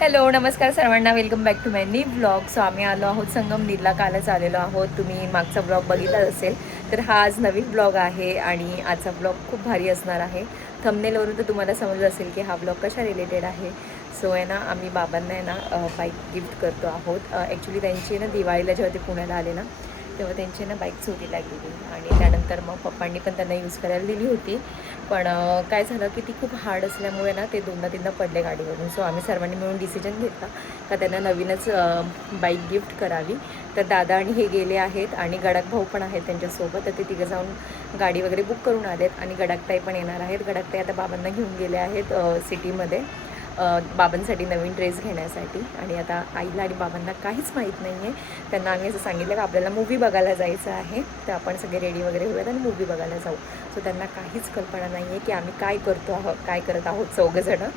Hello नमस्कार सर्वांना, welcome back to my new blog. So आम्ही आलो आहोत संगमनेरला. कालच आलेलो आहोत. तुम्ही मागचा ब्लॉग बघितला असेल तर हा आज नवीन ब्लॉग आहे आणि आजचा ब्लॉग खूप भारी असणार आहे. थंबनेलवरून तर तुम्हाला समजलं असेल की हा ब्लॉग कशा रिलेटेड आहे. सो आहे ना, आम्ही बाबांना आहे ना बाईक गिफ्ट करतो आहोत. ॲक्च्युली त्यांची ना दिवाळीला जेव्हा ते पुण्याला आले ना तेव्हा त्यांची ना बाईक चोरीला गेली आणि त्यानंतर मग पप्पांनी पण त्यांना यूज करायला दिली होती. पण काय झालं की ती खूप हार्ड असल्यामुळे ना ते दोनदा तीनदा पडले गाडीवरून. सो आम्ही सर्वांनी मिळून डिसिजन घेतला का त्यांना नवीनच बाईक गिफ्ट करावी. तर दादा आणि हे गेले आहेत आणि गडाख भाऊ पण आहेत त्यांच्यासोबत. तर ते तिघं जाऊन गाडी वगैरे बुक करून आलेत आणि गडाखताई पण येणार आहेत. गडाखताई आता बाबांना घेऊन गेले आहेत सिटीमध्ये बाबांसाठी नवीन ड्रेस घेण्यासाठी. आणि आता आईला आणि बाबांना काहीच माहीत नाही आहे. त्यांना आम्ही असं सांगितलं की आपल्याला मूवी बघायला जायचं आहे, तर आपण सगळे रेडी वगैरे होऊयात आणि मूवी बघायला जाऊ. सो त्यांना काहीच कल्पना नाही आहे की आम्ही काय करत आहोत चौघंजणं.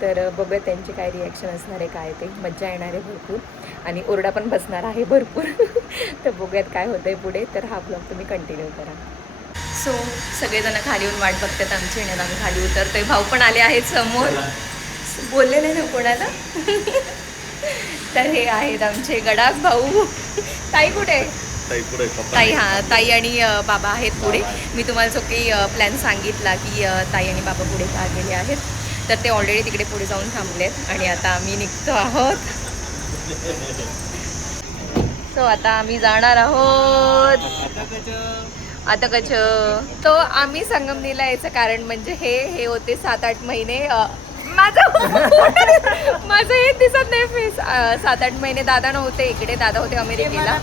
तर बघूया त्यांचे काय रिॲक्शन असणार आहे, काय ते मज्जा येणार आहे भरपूर आणि ओरडा पण बसणार आहे भरपूर. तर बघूयात काय होतं आहे पुढे. तर हा ब्लॉग तुम्ही कंटिन्यू करा. सो सगळेजण खाली येऊन वाट बघतात आमची येण्यात. आम्ही खाली उतरतोय. भाऊ पण आले आहेत समोर. बोलले नाही ना कोणाला. तर हे आहेत आमचे गडाख भाऊ. ताई कुठे? ताई ताई आणि बाबा आहेत पुढे. मी तुम्हाला जो काही प्लॅन सांगितला की ताई आणि बाबा पुढे का गेले आहेत, तर ते ऑलरेडी तिकडे पुढे जाऊन थांबलेत आणि आता आम्ही निघतो आहोत. सो आता आम्ही जाणार आहोत. आता तो आम्ही संगमनेरला यायचं कारण म्हणजे हे होते 7-8 महिने माझं एक दिसत नाही फेस. 7-8 महिने दादा नव्हते इकडे. दादा होते अमेरिकेला.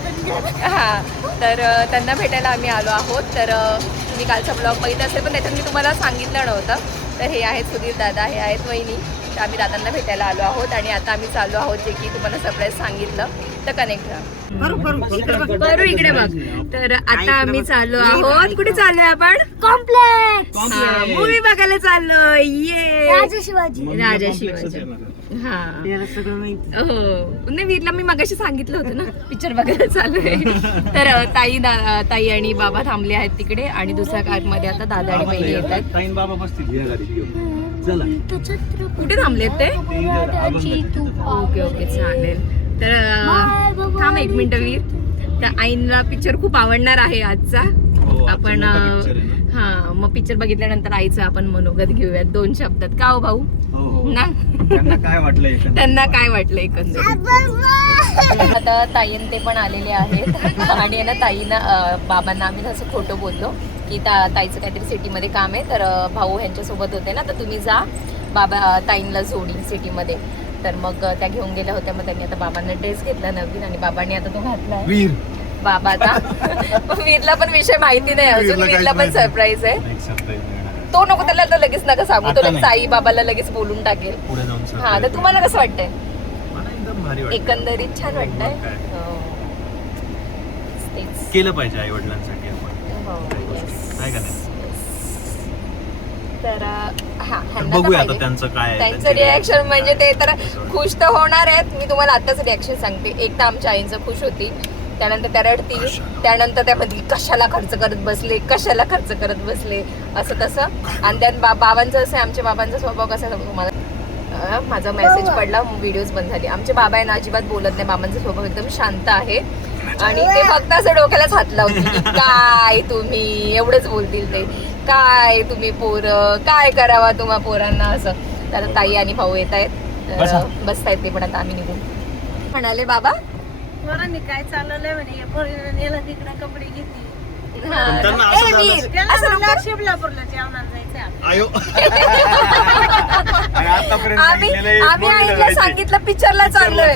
हां, तर त्यांना भेटायला आम्ही आलो आहोत. तर तुम्ही कालचा ब्लॉग बघितला असेल पण त्याच्यात मी तुम्हाला सांगितलं नव्हतं. तर हे आहेत सुधीर दादा, हे आहेत वहिनी. तर आम्ही दादांना भेटायला आलो आहोत आणि आता आम्ही चाललो आहोत जे की तुम्हाला सरप्राईज सांगितलं. तर कनेक्ट राहा. करू इकडे बघ. तर आता आम्ही चाललो आहोत. कुठे चाललोय आपण? कॉम्प्लेक्स मूवी बघायला चाललोय. ये राजा शिवाजी. हा हो, नाही वीरला मी मगाशी सांगितलं होतं ना पिक्चर बघायला चाललोय. तर ताई आणि बाबा थांबले आहेत तिकडे आणि दुसऱ्या कारमध्ये आता दादा आणि बहिणी येत आहेत. कुठे थांबलेत ते? ओके ओके चालेल. तर थांब एक मिनिट वीर. तर आईला पिक्चर खूप आवडणार आहे आजचा. आपण हा मग पिक्चर बघितल्यानंतर आईचं आपण मनोगत घेऊयात 2 शब्दात. का हो भाऊ ना? त्यांना काय वाटलं एकंदरीत. आता ताईन ते पण आलेले आहेत आणि ना ताईनं बाबांना आम्ही असं खोटं बोललो की ताईचं काहीतरी सिटीमध्ये काम आहे. तर भाऊ ह्यांच्यासोबत होते ना, तर तुम्ही जा बाबा ताईंला जोडी सिटीमध्ये. तर मग त्या घेऊन गेल्या होत्या. मग त्यांनी आता बाबांना ड्रेस घेतला नवीन आणि बाबांनी आता तो घातलाय. बाबा आता वीरला पण विषय माहिती नाही अजून. वीरला पण सरप्राईज आहे. तो नको त्याला तर लगेच नका सांगू. तो लगेच आई बाबाला लगेच बोलून टाकेल. हा, तर तुम्हाला कसं वाटतंय? एकंदरीत छान वाटतंय. केलं पाहिजे आई वडिलांसाठी आपण. तर हा बघूया आता त्यांचं काय. त्यांचं रिॲक्शन म्हणजे ते तर खुश तर होणार आहेत. मी तुम्हाला आताच रिॲक्शन सांगते. एक तर आमच्या आईंचं खुश होती, त्यानंतर त्या रडती, त्यानंतर त्या म्हणतील कशाला खर्च करत बसले असं तसं. आणि त्यात बाबांचं असं, आमच्या बाबांचा स्वभाव कसा तुम्हाला माझा मेसेज पडला, व्हिडिओज बंद झाली. आमचे बाबा आहे ना अजिबात बोलत नाही. बाबांचा स्वभाव एकदम शांत आहे आणि ते फक्त असं डोक्यालाच हात लावतील की काय तुम्ही एवढंच बोलतील ते, काय तुम्ही पोरं काय करावा तुम्हा पोरांना असं. तर ताई आणि भाऊ येत आहेत, बसतायत ते पण. आता आम्ही निघून म्हणाले बाबा पोरांनी काय चाललंय म्हणे, पोरीला नेला तिकडे कपडे घेतली. शिबलापूरला जेवणाला जायचं. आम्ही आईला सांगितलं पिक्चरला चाललोय.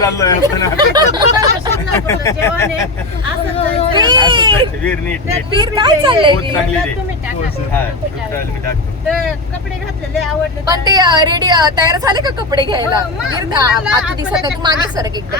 काय चाललंय? कपडे घातलेले आवडले. पण ते रेडी तयार झाले का कपडे घ्यायला? आता दिसत नाही. तू मागे सरक एकदम.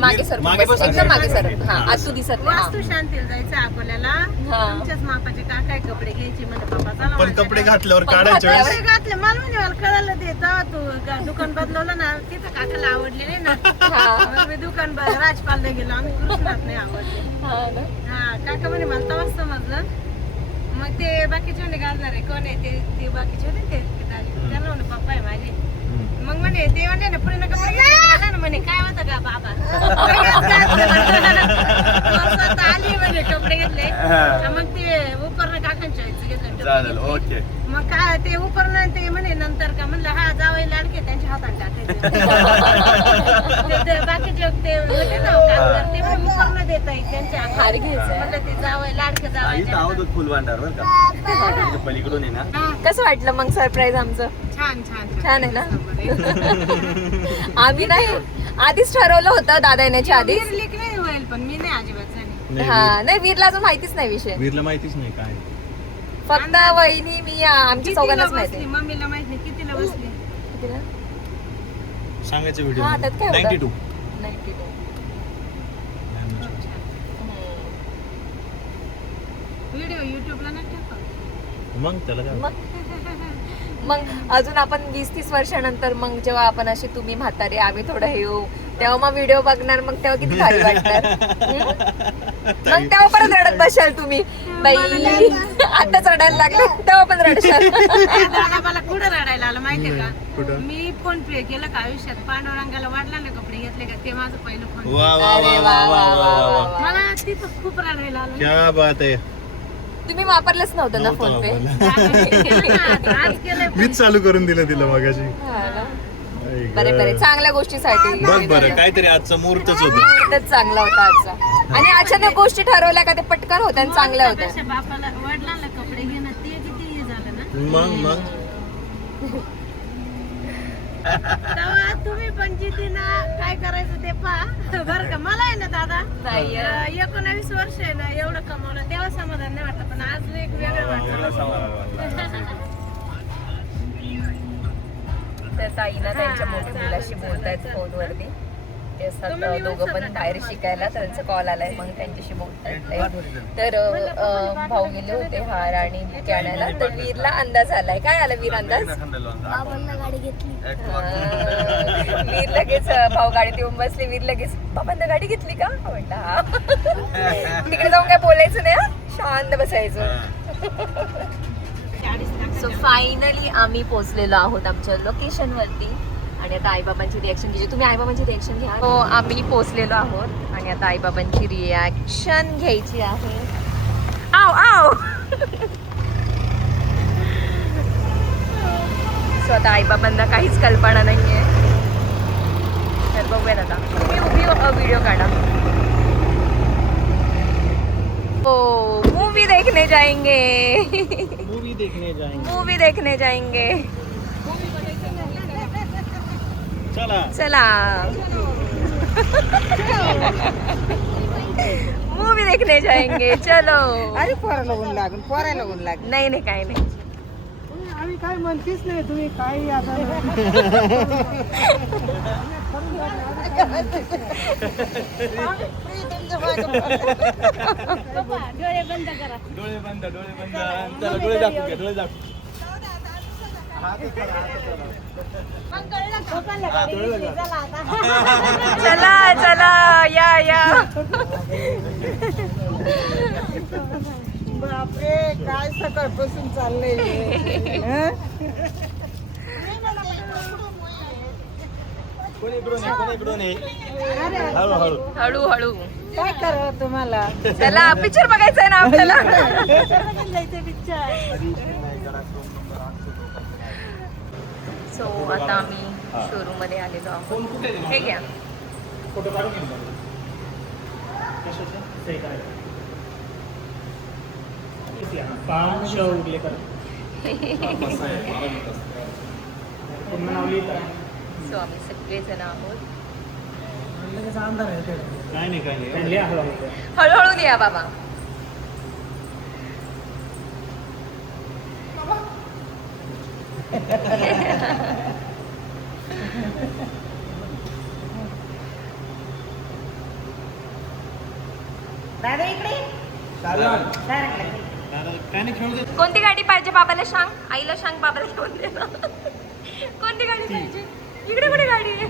मागे सर, एकदम मागे सर. हा, आज तू दिसत नाही. वास्तू शांतीला जायचं अकोल्याला. तुमच्याच मापाचे काय कपडे घ्यायचे म्हणजे बाबा. पण कपडे घातल्यावर काढायचे वेळेस घातले मला म्हणजे मला कळालं ते. तेव्हा तू दुकान बदलवलं ना, तिथं काकाला आवडले नाही ना. मी दुकान राजपालला गेलो. आम्ही कृष्णात नाही आवडले. हा, काका म्हणे मला तेव्हाच समजलं. मग ते बाकीचे म्हणे घालणार आहे कोण आहे ते बाकीचे होते ते त्यांना म्हणे पप्पा आहे माझे. मग म्हणे ते म्हणे ना पुढे कपडे घेतले ना म्हणे काय होतं का बाबा स्वतः आली म्हणे कपडे घेतले मग ते उपरण काकांच्या चालेल घेतले ओके. मग काय ते उपरण ते म्हणे नंतर का म्हणलं हा जावई लाडके त्यांच्या हातात टाकायचे बाकीचे ते होते ना कामगार ते म्हणे उपरण देता येईल त्यांच्या हार घ्यायचं म्हणलं ते जावई लाडके इथं जावई आहोत फुल भांडार बरं का इथं पलीकडून आहे ना. कसं वाटलं मग सरप्राईज आमचं? छान छान छान आहे ना. आम्ही नाही आधीच ठरवलं होतं दादा येण्याच्या आधी. लीक नाही होईल पण मी नाही अजिबात झाली. हा नाही वीरला अजून माहितीच नाही विषय. वीरला माहितीच नाही काय. फक्त वहिनी मी आमच्या चौघांनाच माहिती. बसली मम्मीला माहित नाही कितीला बसली. कितीला? सांगायचं व्हिडिओ हा, त्यात काय होतं? 92. 92. व्हिडिओ युट्यूबला नाही टाकत. मग त्याला काय मग अजून आपण 20-30 वर्षानंतर मग जेव्हा आपण अशी तुम्ही म्हातारे आम्ही थोडं हे येऊ तेव्हा मग व्हिडिओ बघणार मग तेव्हा किती भारी वाटणार. मग तेव्हा परत रडत बसाल तुम्ही बाई आताच रडायला लागले तेव्हा पण रडशाल. दादा मला कुठं रडायला आलं माहितीये का कुठं? मी फोन पे केलं का आयुष्यात पांडुरंगाला वाढला ना कपडे घेतले का ते माझं पहिलं फोन वा वा अरे वा वा वा वा वा वा वा. मला तिथं खूप रडायला आलं. क्या बात आहे. तुम्ही वापरलंच नव्हतं ना फोन पे. आज केलंय मीच चालू करून दिलं तिला मगाशी. बरे बरे चांगल्या गोष्टीसाठी बघ बरं काहीतरी आजचा मुहूर्तच होता. मुहूर्तच चांगला होता आजचा. आणि अचानक गोष्टी ठरवल्या का ते पटकन होत्या आणि चांगल्या होत्या. त्यापेक्षा बापाला वडिलांना कपडे घेणं ते किती हे झालं ना. मग तेव्हा तुम्ही पण जिथे ना काय करायचं ते पहा बरं का. मला आहे ना दादा नाही 19 वर्ष आहे ना एवढं कमावलं तेव्हा समाधान नाही वाटत पण आज एक वेगळं वाटतं. त्या ताईना त्यांच्या मोठ्या मुलाशी बोलतायत फोनवरती. ते असतात दोघं पण बाहेर शिकायला त्यांचा कॉल आलाय मग त्यांच्याशी बोलतायत. तर भाऊ गेले होते हार आणि बुके आणायला. तर वीरला अंदाज आलाय. काय आला वीर अंदाज? वीर लगेच भाऊ गाडीत येऊन बसले. वीर लगेच बाबांना गाडी घेतली का म्हटलं हा. तिकडे जाऊन काय बोलायचं नाही हा, शांत बसायचं. सो फायनली आम्ही पोहोचलेलो आहोत आमच्या लोकेशन वरती आणि आता आईबाबांची रिॲक्शन घ्यायची. तुम्ही आईबाबांची रिॲक्शन घ्या. हो आम्ही पोहोचलेलो आहोत आणि आता आईबाबांची रिॲक्शन घ्यायची आहे. आव आव. सो आता आईबाबांना काहीच कल्पना नाहीये. तर बघूयात आता. तुम्ही उभी व्हिडिओ काढा. ओ मूवी देखने जाएंगे. मूवी देखने जाएंगे. मूवी देखने जाएंगे. चला चला मूवी देखने जाएंगे. चलो. अरे पोराला ऊन लागून पोरायला ऊन लागून नाही नाही काही नाही. आम्ही काय म्हणतेच नाही तुम्ही काही आता डोळे बंद करा. डोळे बंद चला डोळे दाखवू घ्या डोळे दाखवू. चला चला या या. बापरे काय सकाळपासून चाललंय. हळूहळू हळू हळू. काय करावं तुम्हाला. चला पिक्चर बघायचंय ना आपल्याला. सो आता आम्ही शोरूम मध्ये आलेलो आहोत. हे घ्या. फोटो काढून सो आम्ही सगळेजण आहोत. काय नाही हळूहळू द्या बाबा. दादा इकडे काय नाही खेळू दे. कोणती गाडी पाहिजे बाबाला सांग. आईला सांग बाबाला घेऊन दे ना. कोणती गाडी पाहिजे. इकडे कुठे गाडी आहे.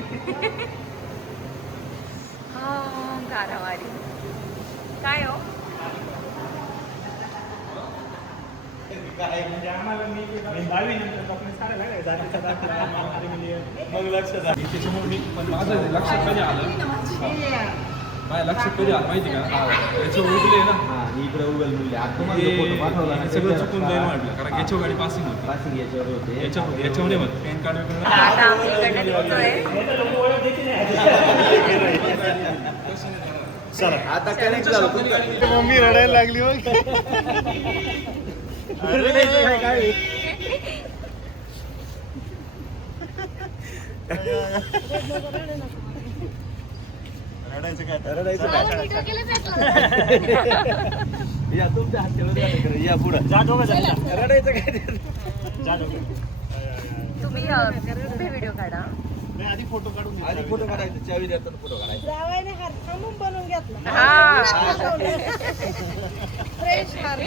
हा गारावारी काय हो. म्हणजे आम्हाला मी 12वी नंतर डॉक्युमेंट काढायला लागले जातीचा दाखला मानकरी मिळेल मग लक्षात आलं त्याच्यामुळे मी पण माझं लक्षात कधी आलं माझ्या लक्षात कधी आलं माहिती का याचं उगले ना इकडे उगल मुले हे सगळं चुकून जाईल म्हटलं कारण याच्या गाडी पासिंग होती पासिंग याच्यावर होते याच्यावर नाही होत पॅन कार्ड वगैरे आता आम्ही इकडनं निघतोय. चला आता कनेक्ट झालं मम्मी रडायला लागली मग काय रडायचं या तुमच्या हात या पुढं जा दोघं जण जा. रडायचं काय जा दोघं. तुम्ही उभे व्हिडिओ काढा. नाही, आधी फोटो काढून घे. आधी फोटो काढायचा चावी देतात फोटो काढायचा जावायने हार थांबून बनवून घेतला हा फ्रेश हार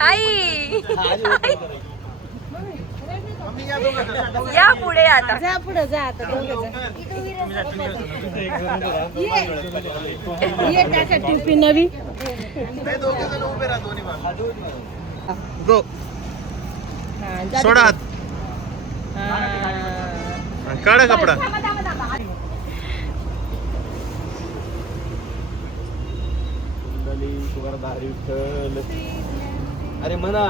आई मम्मी या दोघं जण. या पुढे आता. जा पुढे जा आता दोघं ये टाका टिपी नवी नाही, दोघं जण उभे राहा दोन्ही बाजूला. गो सोडा हात काढा कपडा अरे म्हणा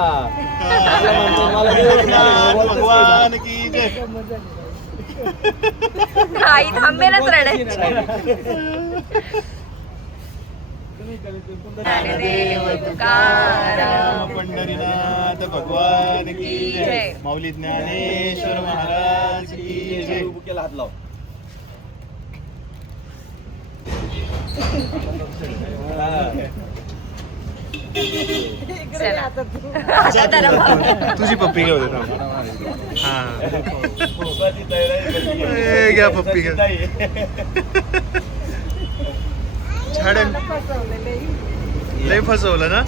भगवान की जय. आई थांबेलच रडायची. ज्ञानदेव तुकाराम पंढरीनाथ भगवान की जय. जय. माऊली ज्ञानेश्वर महाराज की जय. बुकेला हात लाव चला. आता त्याला भाव. तुझी पप्पी घेऊ दे हा घ्या पप्पी घ्या छाडन लय फसवलं ना.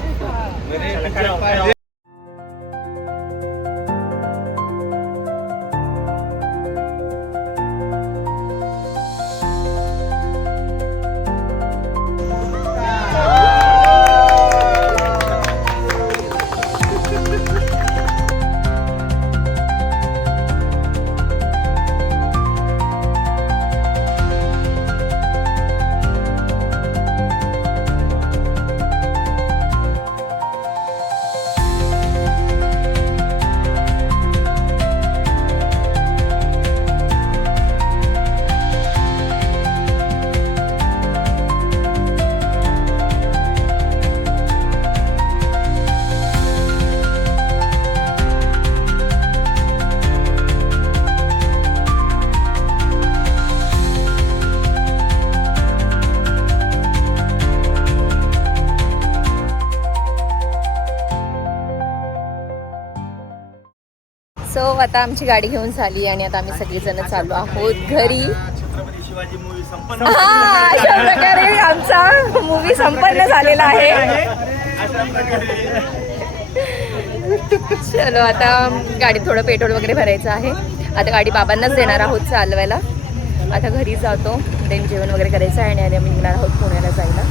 सो आता आमची गाडी घेऊन झाली आणि आता आम्ही सगळेजण चाललो आहोत घरी. छत्रपती शिवाजी मूवी संपन्न हा, अशा प्रकारे आमचा मूवी संपन्न झालेला आहे. अशा प्रकारे चलो आता गाडीत थोडं पेट्रोल वगैरे भरायचं आहे. आता गाडी बाबांनाच देणार आहोत चालवायला. आता घरी जातो, देन जेवण वगैरे करायचं आहे आणि आम्ही निघणार आहोत पुण्याला जायला.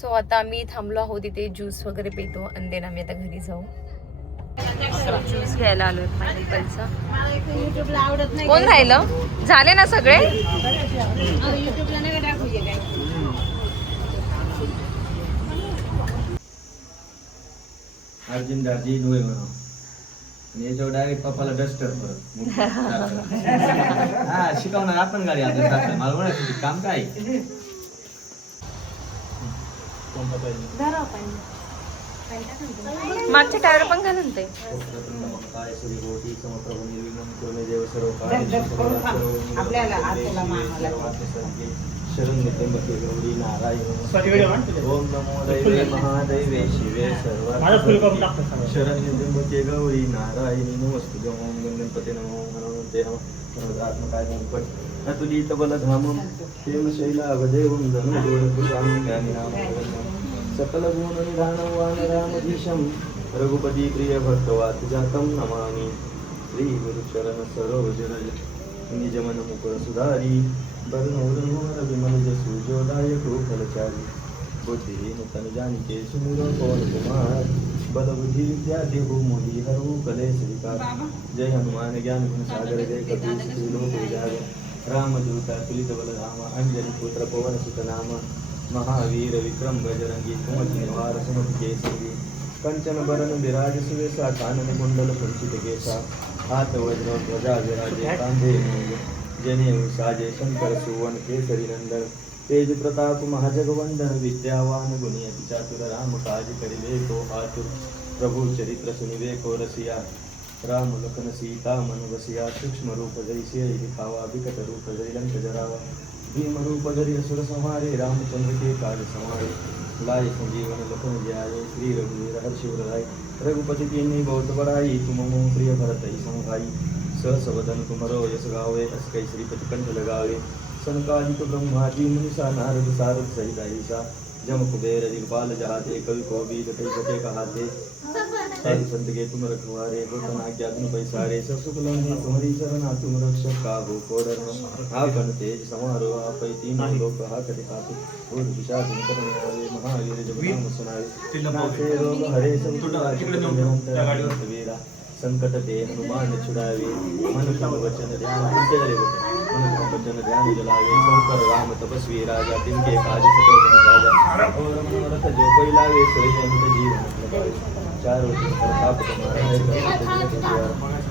सो आता आम्ही थांबलो आहोत इथे, ज्यूस वगैरे पितो आणि देन आम्ही आता घरी जाऊ. ज्यूस घ्यायला आलो पायनॅपलचा. युट्यूबला आवडत नाही कोण राहिलं? झाले ना सगळे? युट्यूबला नाही दाखवूया काय अर्जुन दाजी नोय म्हणा आणि याच्यावर डायरेक्ट पप्पाला डस्टर परत हा शिकवणार आपण गाडी आपल्या सासऱ्या. मला म्हणायचं काम काय मागच्या टायर पण घालून ते. शरण गौरी नारायण ओम नमो दैवे महादैवे शिवे सर्व शरण गौरी नारायणी नमस्ते ओम गणपती नमो हनुमते नमः आत्मकाय गणपत अतुलित बलधामं हेम शैलावदेवं सकल गुण निधानं वानरामधीशं रघुपति प्रिय भक्तवात जातं नमामि श्री गुरु चरण सरोज रज निज मन मुकुर सुधारी बरनोर विमल जसु जोदायक फलचारी बुद्धिहीन तन जानिके सुमिरो पवन कुमार बल बुद्धि विद्या देहु मोहि हरहु कलेश विकार जय हनुमान ज्ञान गुण सागर जय कपीश तिहु लोक उजागर रामदूत तुलित बल राम अंजनी पुत्र पवन सुत नाम महावीर विक्रम बजरंगी कुमति निवार सुमति केसरी कंचन बरन विराज सुवेशा कानन कुंडल कुंचित केशा हाथ वज्र ध्वजा विराजे कांधे मूंज जनेऊ साजे शंकर सुवन केसरी नंदन तेज प्रताप महाजगवंदन विद्यावान गुणी अति चातुर राम काज करिवे को आतुर प्रभु चरित्र सुनिवे को रसिया राम लखन सीता मन बसिया सूक्ष्म रूप धरि सिय दिखावा विकट रूप धरि लंक जरावा भीम रूप धरि असुर संहारे रामचंद्र के काज संहारे लाए संजीवन लखन जियाए श्री रघुवीर हर्षि राय रघुपति कीन्ही बहुत बड़ाई तुम मोह प्रिय भरत ही समभाई सहस वदन तुमरो यश गावे अस कई श्रीपति कंठ लगावे सनकादिक ब्रह्मादि मुनिसा नारद सारद सहित ऐसा जम कुबेर दिग्पाल जहाते कवि कोविद कई सके कहाते साधु संत के तुम रखवारे गोतन आज्ञा तुम पैसारे सब सुख लंघे तुम्हारी शरणा तुम रक्षक काहू को डरना आपन तेज समारो आपै तीन लोक हाथ दिखाते और पिशाच निकट में आवे महावीर जब नाम सुनावे नाथे रोग हरे सब निरंतर वीरा संकट ते हनुमान छुड़ावे मन क्रम वचन ध्यान मन क्रम वचन ध्यान जलावे शंकर राम तपस्वी राजा तिनके काज सकल राजा और मनोरथ जो कोई लावे सोई अमित जीवन लगावे चारों प्रताप तुम्हारा है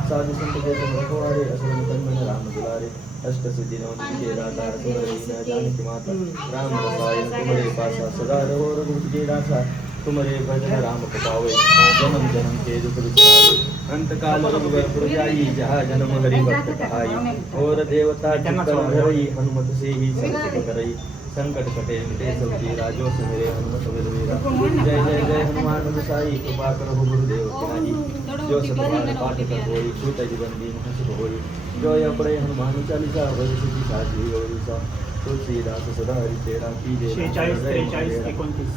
साधु संत के तुम रखवारे असुर निकंदन राम दुलारे अष्ट सिद्धि नौ निधि के दाता सुंदर लीला जानकी माता राम रसायन तुम्हारे पासा सदा रहो रघुपति के दासा तुम्हारे भजन राम को पावे जन्म जन्म के दुख विचारे अंत काल रघुवर पुर जाई जहाँ जन्म हरि भक्त कहाई और देवता चित्तन धरई हनुमत से ही संकट करई संकट कटे मिटे सब जीरा जो सुमिरे हनुमत बलवीरा जय जय जय हनुमान गोसाई कृपा करो गुरुदेव की जो सतबार पाठ कर होई छूट बंदी महसुख होई जो यह पढ़े हनुमान चालीसा वही सिद्धि साधी गौरीसा तुलसीदास सदा हरि तेरा कीजे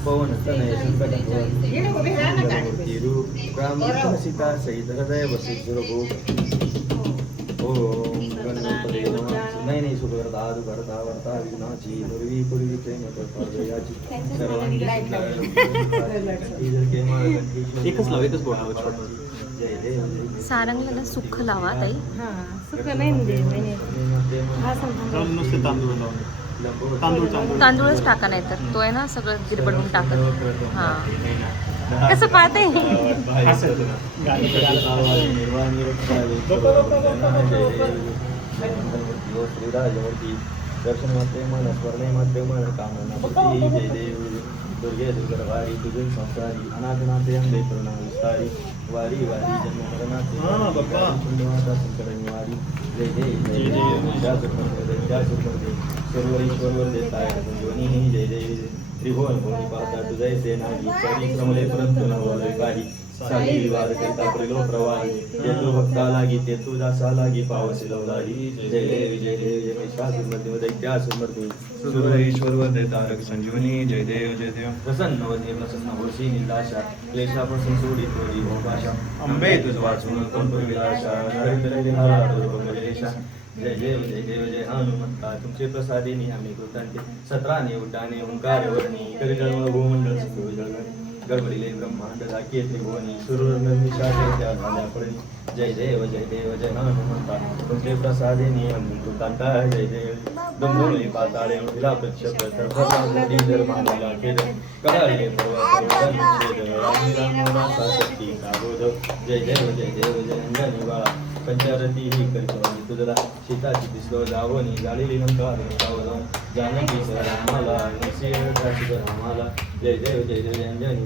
पवन तनय संकट मूर्ति रूप राम लक्ष्मण सीता सहित हृदय वसिष्ठ ओम गणपते नमः नहीं सुख करता दु करता वर्ता विनाची नुरवी पुरवी प्रेम करता जयाची सर्वांगी के मार्ग एकच लाव एकच बोलावं छोटं जय देव सारंगला सुख लावा ताई हा सुख नाही म्हणजे हा सांगतो नुसते तांदूळ लावून तांदूळच टाका नाही तर तो आहे ना सगळं गिरबडून टाकत हा कसं पाहते श्रीराजमूर्ती दर्शन मात्रे मन स्वर्णे मात्रे मन कामना जय देव दुर्गे दुर्गरवारी तुझे संसारी अनाथनाथे अंबे करुणा विस्तारी वारी वारी जन्म मरणाचे पुण्यमाता संकट निवारी जय जय जय सर्वरीश्वर देताय संजीवनी जय जय त्रिभुवन भूमि पाहता तुझे सेनागी चारी श्रमले परंतु न बोलवे काही साधी विवाद करता प्रिलो प्रवाही ते तू भक्ता लागी ते तू दासा लागी पावसी लवलाही जय देव जय देव जय महिषासुर मर्दिनी दैत्यासुर मर्दिनी सुरेश्वर तारक संजीवनी जय देव प्रसन्न वदने प्रसन्न होशी निराशा क्लेशापासून सोडी थोडी भाषा अंबे तुझ वाचून कोण विलाशा हरितरे हरा दुर्गेशा जय देव जय हनुमंता तुमचे प्रसादिनी आम्ही कृतांते सत्राने उड्डाणे ओंकार वर्णी करिजळ भूमंडळ सिंधू जळगणी गडबडीले ब्रह्मांड झाकी त्रिभुवनी सुरूर निर्निशाचे त्या झाल्या पडणी जय देव जय हनुमंता तुमचे प्रसादिनी आम्ही कृतांता जय देव डोंबोली पाताळे उठला प्रक्षेप सर्वनादी धर्माला केद कराळे पर्वत राम शक्ती नागोद जय देव जय अंजनी पंचारती ही करतो तुझला सीताची दिसलो जावनी जाळीली लंका जावं जानकी रामाला रामाला जय देव अंजनी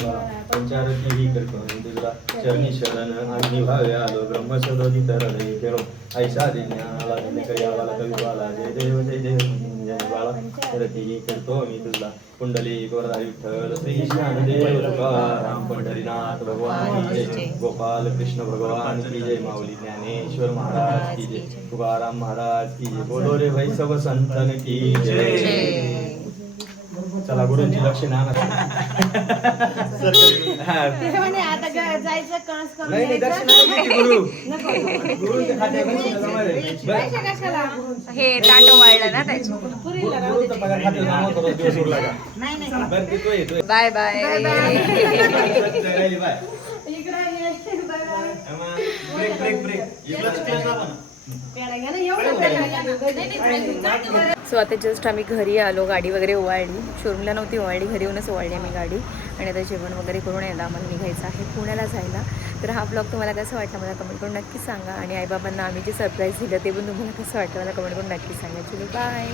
पंचारती ही करतो तुझला चरणी शरण आम्ही भावे आलो ब्रह्मसरोधी तरळे खेळो ऐसा दे ज्ञानाला कयावाला कविवाला जय देव अंजनी बाळा रती ही करतो मी तुझला कुंडली गोरधारी विठ्ठल श्री ज्ञानदेव तुकाराम पंढरीनाथ भगवान की जय गोपाल कृष्ण भगवान की जय माऊली ज्ञानेश्वर महाराज की जय तुकाराम महाराज की जय बोलो रे भाई सब संतन की जय चला गुरुंची दक्षिणा हा. ते म्हणे आता जायचं कळस करून नाही नाही द्यायचं. दक्षिणा नाही की गुरु नको. गुरुच्या खात्यात जमा आहे. पैसे कशाला हे ताट वाळलं ना त्याची. पुरीला राहू दे. गुरुचा पगार खात्यात जमा होतो रोज दिवस उरला का. नाही नाही बरं ते तो येतोय. Bye bye. राहिली बाय. इकडे ये. Bye bye. ब्रेक. इकडं क्लास लावा ना. पेढा घ्या ना, एवढं पेढा घ्या. सो आता जस्ट आम्ही घरी आलो, गाडी वगैरे ओवाळली. शोरूमला नव्हती ओवाळली, घरी येऊनच ओवाळली आम्ही गाडी. आणि आता जेवण वगैरे करून यायला आम्हाला निघायचं आहे पुण्याला जायला. तर हा ब्लॉग तुम्हाला कसं वाटला मला कमेंट करून नक्की सांगा. आणि आईबाबांना आम्ही जे सरप्राईज दिलं ते पण तुम्हाला कसं वाटलं मला कमेंट करून नक्की सांगा. चलो बाय.